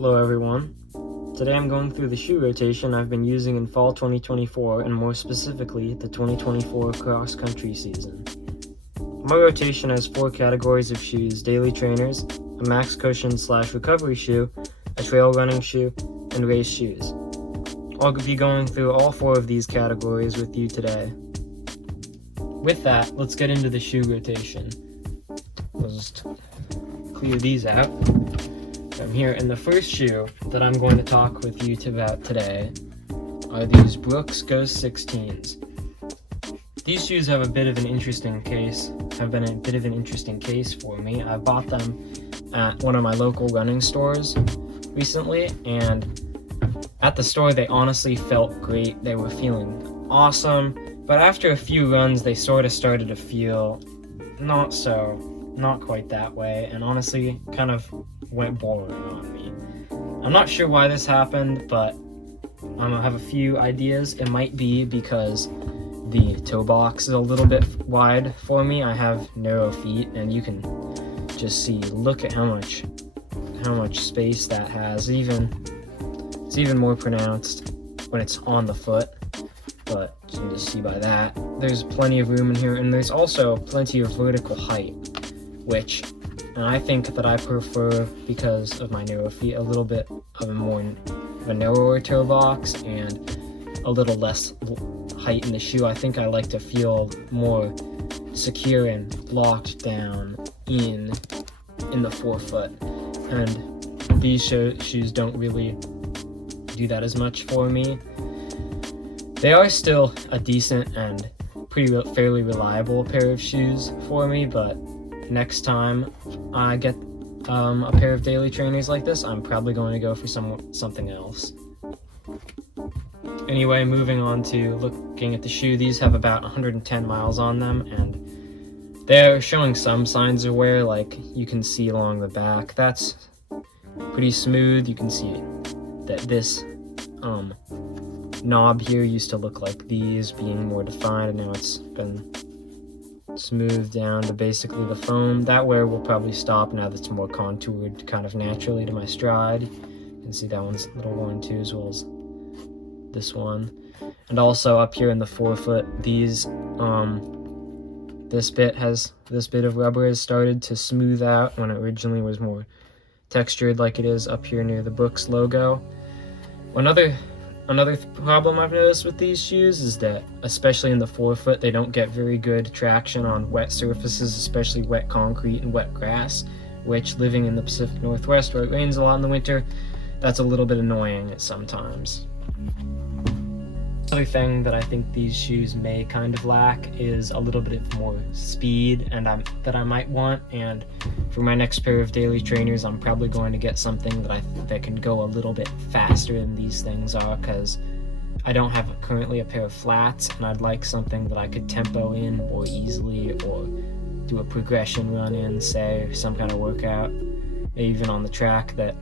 Hello everyone. Today I'm going through the shoe rotation I've been using in fall 2024 and more specifically the 2024 cross-country season. My rotation has 4 categories of shoes: daily trainers, a max cushion / recovery shoe, a trail running shoe, and race shoes. I'll be going through all 4 of these categories with you today. With that, let's get into the shoe rotation. We'll just clear these out. I'm here, and the first shoe that I'm going to talk with you about today are these Brooks Ghost 16s. These shoes have been a bit of an interesting case for me. I bought them at one of my local running stores recently, and at the store they honestly felt great. They were feeling awesome, but after a few runs they sort of started to feel not quite that way, and honestly kind of went boring on me. I'm not sure why this happened, but I have a few ideas. It might be because the toe box is a little bit wide for me. I have narrow feet, and you can just see, look at how much space that has. It's even more pronounced when it's on the foot, but you can just see by that there's plenty of room in here, and there's also plenty of vertical height, which I think that I prefer because of my narrow feet, a little bit of a narrower toe box and a little less height in the shoe. I think I like to feel more secure and locked down in the forefoot, and these shoes don't really do that as much for me. They are still a decent and fairly reliable pair of shoes for me, but next time I get a pair of daily trainers like this, I'm probably going to go for something else. Anyway, moving on to looking at the shoe, these have about 110 miles on them, and they're showing some signs of wear, like you can see along the back. That's pretty smooth. You can see that this knob here used to look like these, being more defined, and now it's been smoothed down to basically the foam. That wear will probably stop now that it's more contoured kind of naturally to my stride. You can see that one's a little worn too, as well as this one. And also up here in the forefoot, these this bit of rubber has started to smooth out when it originally was more textured like it is up here near the Brooks logo. Another problem I've noticed with these shoes is that, especially in the forefoot, they don't get very good traction on wet surfaces, especially wet concrete and wet grass, which, living in the Pacific Northwest where it rains a lot in the winter, that's a little bit annoying at sometimes. Another thing that I think these shoes may kind of lack is a little bit more speed that I might want, and for my next pair of daily trainers I'm probably going to get something that can go a little bit faster than these things are, because I don't have currently a pair of flats, and I'd like something that I could tempo in more easily, or do a progression run in, say, some kind of workout, even on the track, that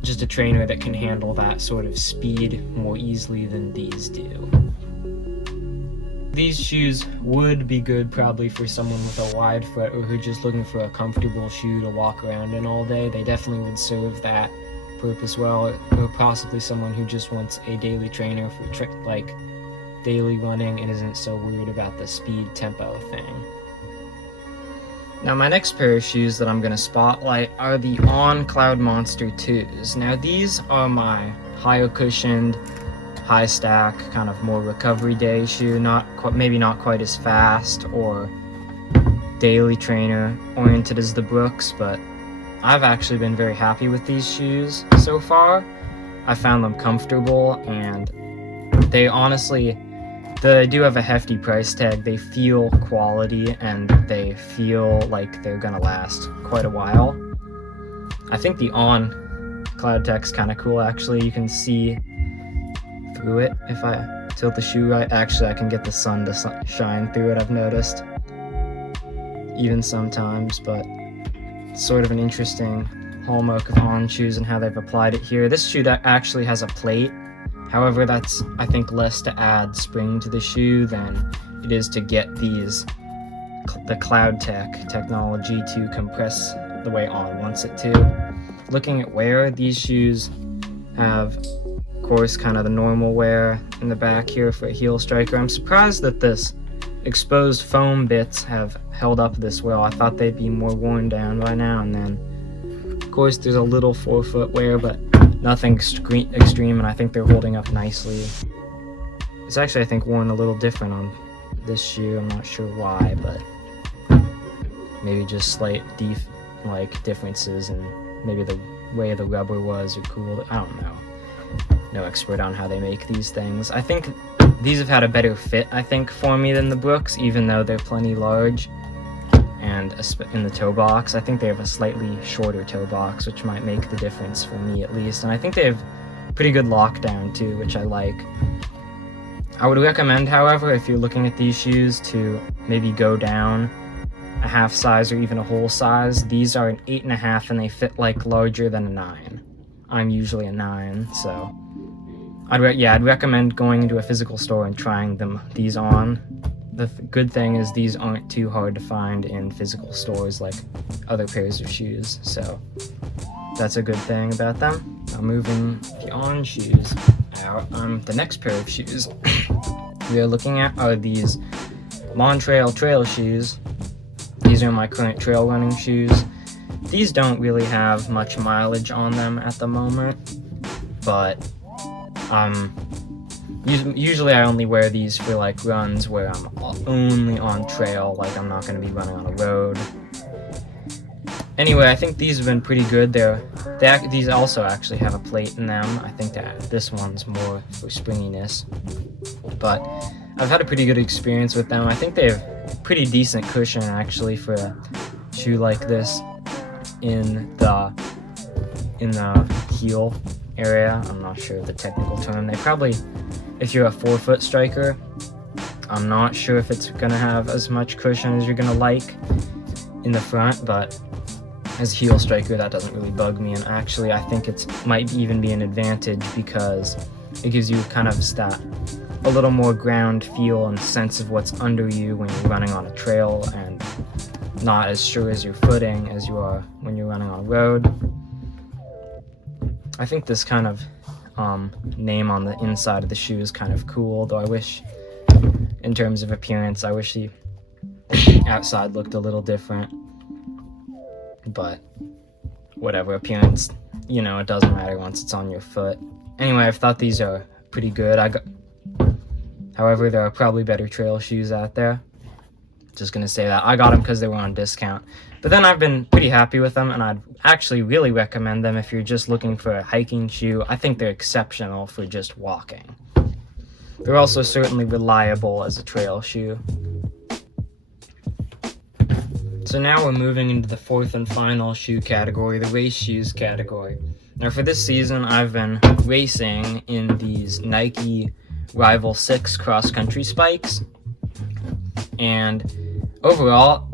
just a trainer that can handle that sort of speed more easily than these do. These shoes would be good probably for someone with a wide foot or who's just looking for a comfortable shoe to walk around in all day. They definitely would serve that purpose well, or possibly someone who just wants a daily trainer for like daily running and isn't so worried about the speed tempo thing. Now my next pair of shoes that I'm going to spotlight are the On Cloud Monster 2s. Now these are my higher cushioned, high stack, kind of more recovery day shoe, maybe not quite as fast or daily trainer oriented as the Brooks, but I've actually been very happy with these shoes so far. I found them comfortable, and they do have a hefty price tag. They feel quality, and they feel like they're gonna last quite a while. I think the On Cloud Tech's kind of cool, actually. You can see through it if I tilt the shoe right. Actually, I can get the sun to shine through it, I've noticed, even sometimes, but it's sort of an interesting hallmark of On shoes and how they've applied it here. This shoe actually has a plate. However, that's, I think, less to add spring to the shoe than it is to get the Cloud Tech technology to compress the way On wants it to. looking at wear, these shoes have, of course, kind of the normal wear in the back here for a heel striker. I'm surprised that this exposed foam bits have held up this well. I thought they'd be more worn down by now. And then, of course, there's a little forefoot wear, but nothing extreme, and I think they're holding up nicely. It's actually, I think, worn a little different on this shoe. I'm not sure why, but maybe just slight differences in maybe the way the rubber was or cooled. I don't know. No expert on how they make these things. I think these have had a better fit, I think, for me than the Brooks, even though they're plenty large. And in the toe box, I think they have a slightly shorter toe box, which might make the difference for me at least. And I think they have pretty good lockdown too, which I like. I would recommend, however, if you're looking at these shoes, to maybe go down a half size or even a whole size. These are an 8.5 and they fit like larger than a 9. I'm usually a 9, so I'd recommend going into a physical store and trying these on. The good thing is these aren't too hard to find in physical stores like other pairs of shoes, so that's a good thing about them. Now moving beyond shoes out, the next pair of shoes we are looking at are these Montrail trail shoes. These are my current trail running shoes. These don't really have much mileage on them at the moment, but usually I only wear these for like runs where I'm only on trail, like I'm not going to be running on a road. Anyway, I think these have been pretty good. These also actually have a plate in them. I think that this one's more for springiness, but I've had a pretty good experience with them. I think they have pretty decent cushion actually for a shoe like this in the heel area. I'm not sure of the technical term. They probably, if you're a forefoot striker, I'm not sure if it's gonna have as much cushion as you're gonna like in the front, but as a heel striker, that doesn't really bug me. And actually, I think it might even be an advantage because it gives you kind of a little more ground feel and sense of what's under you when you're running on a trail, and not as sure as your footing as you are when you're running on a road. I think this kind of name on the inside of the shoe is kind of cool, though I wish, in terms of appearance, I wish the outside looked a little different. But whatever, appearance, it doesn't matter once it's on your foot. Anyway, I've thought these are pretty good. However, there are probably better trail shoes out there. Just gonna say that. I got them because they were on discount. But then I've been pretty happy with them, and I'd actually really recommend them if you're just looking for a hiking shoe. I think they're exceptional for just walking. They're also certainly reliable as a trail shoe. So now we're moving into the fourth and final shoe category, the race shoes category. Now for this season, I've been racing in these Nike Rival 6 cross-country spikes. And overall,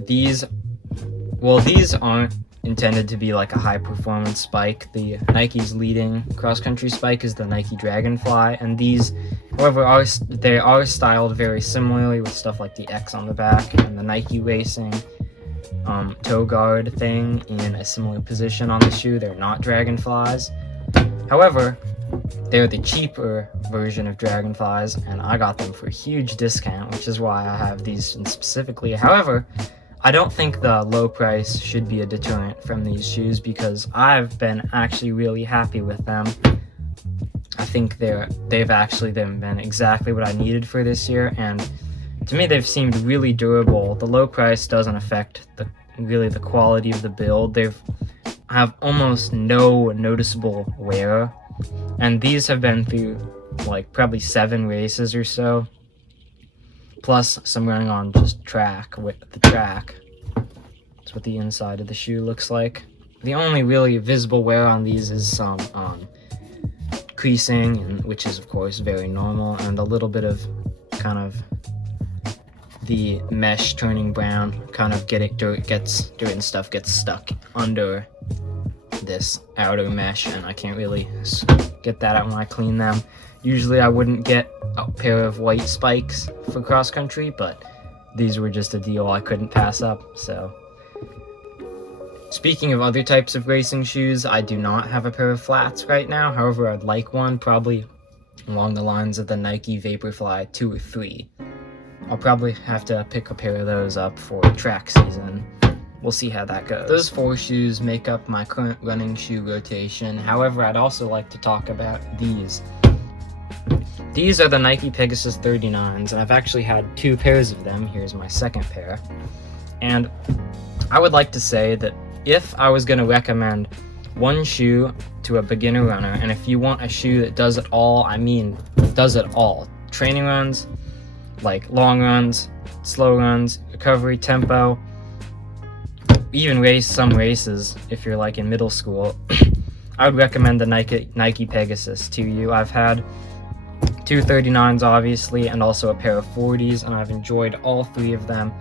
these aren't intended to be like a high-performance spike. The Nike's leading cross-country spike is the Nike Dragonfly, and these, however, they are styled very similarly with stuff like the X on the back and the Nike Racing toe guard thing in a similar position on the shoe. They're not Dragonflies. However, they're the cheaper version of Dragonflies, and I got them for a huge discount, which is why I have these specifically. However, I don't think the low price should be a deterrent from these shoes because I've been actually really happy with them. I think they've actually been exactly what I needed for this year, and to me they've seemed really durable. The low price doesn't affect the quality of the build. They have almost no noticeable wear, and these have been through like probably 7 races or so, plus some running on just track with the track. That's what the inside of the shoe looks like. The only really visible wear on these is some creasing, which is of course very normal, and a little bit of kind of the mesh turning brown, kind of dirt and stuff gets stuck under this outer mesh, and I can't really get that out when I clean them. Usually I wouldn't get a pair of white spikes for cross country, but these were just a deal I couldn't pass up. So Speaking of other types of racing shoes, I do not have a pair of flats right now. However, I'd like one, probably along the lines of the Nike Vaporfly 2 or 3. I'll probably have to pick a pair of those up for track season. We'll see how that goes. Those 4 shoes make up my current running shoe rotation. However, I'd also like to talk about these. These are the Nike Pegasus 39s, and I've actually had 2 pairs of them. Here's my second pair. And I would like to say that if I was going to recommend one shoe to a beginner runner, and if you want a shoe that does it all, I mean does it all. Training runs, like long runs, slow runs, recovery, tempo, even some races if you're like in middle school, I would recommend the Nike Pegasus to you. I've had 2 39s obviously, and also a pair of 40s, and I've enjoyed all 3 of them.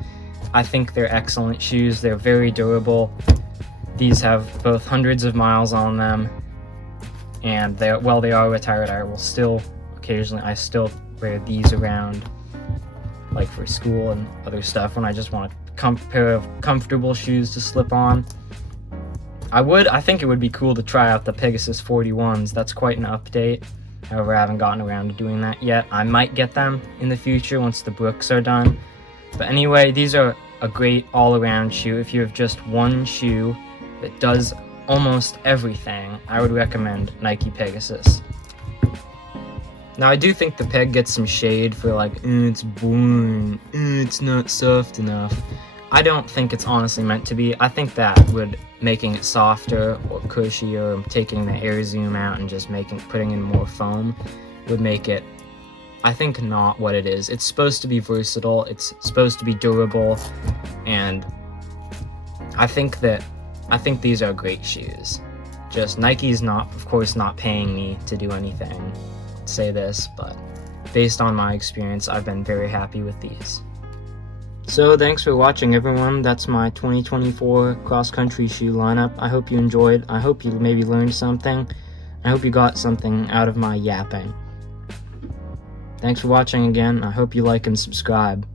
I think they're excellent shoes. They're very durable. These have both hundreds of miles on them, and while they are retired, I still wear these around, like for school and other stuff, when I just want a pair of comfortable shoes to slip on. I think it would be cool to try out the Pegasus 41s. That's quite an update. However, I haven't gotten around to doing that yet. I might get them in the future once the Brooks are done. But anyway, these are a great all-around shoe. If you have just one shoe that does almost everything, I would recommend Nike Pegasus. Now, I do think the Peg gets some shade for like, it's boring, it's not soft enough. I don't think it's honestly meant to be. I think that making it softer or cushier, taking the air zoom out and just putting in more foam would make it, I think, not what it is. It's supposed to be versatile, it's supposed to be durable, and I think these are great shoes. Just Nike's of course not paying me to do anything, say this, but based on my experience, I've been very happy with these. So thanks for watching, everyone. That's my 2024 cross-country shoe lineup. I hope you enjoyed. I hope you maybe learned something. I hope you got something out of my yapping. Thanks for watching again. I hope you like and subscribe.